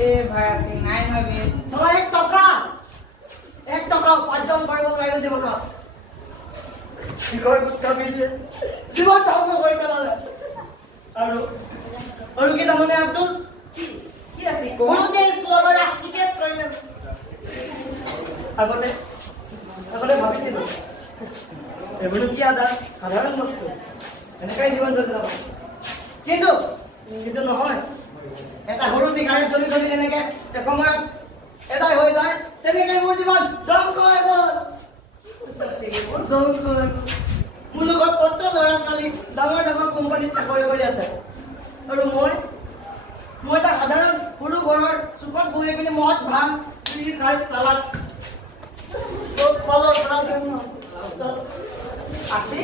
এ ভাই সিং নাই হবে চলা এক টকা উপাৰ্জন কৰিব লাগিব জীৱনত শিখৰ গুটকা পিছে জীৱন ধ্বংস কৰি পেলালে আৰু কি জানে আব্দুল কি আছে কোনতে স্কুলৰ ৰাষ্ট্ৰীয় কৰিলে আগতে ভাবিছিলো এগুলো কি সাধাৰণ বস্তু এনেকাই জীৱন চলি যাব কিন্তু নহয় এটা সৰু চিগাৰেট চলি এনেকে এসময়ত এটাই হৈ যায় তেনেকে মোৰ জীৱন ধ্বংস হৈ গ'ল মোৰ লগত কত ল'ৰা ছোৱালী ডাঙৰ কোম্পানীত চাকৰি কৰি আছে আৰু মই এটা সাধাৰণ সৰু ঘৰৰ চুকত বহি পিনি মদ ভাং পিনি খাই চালাড পালৰ পৰা আছে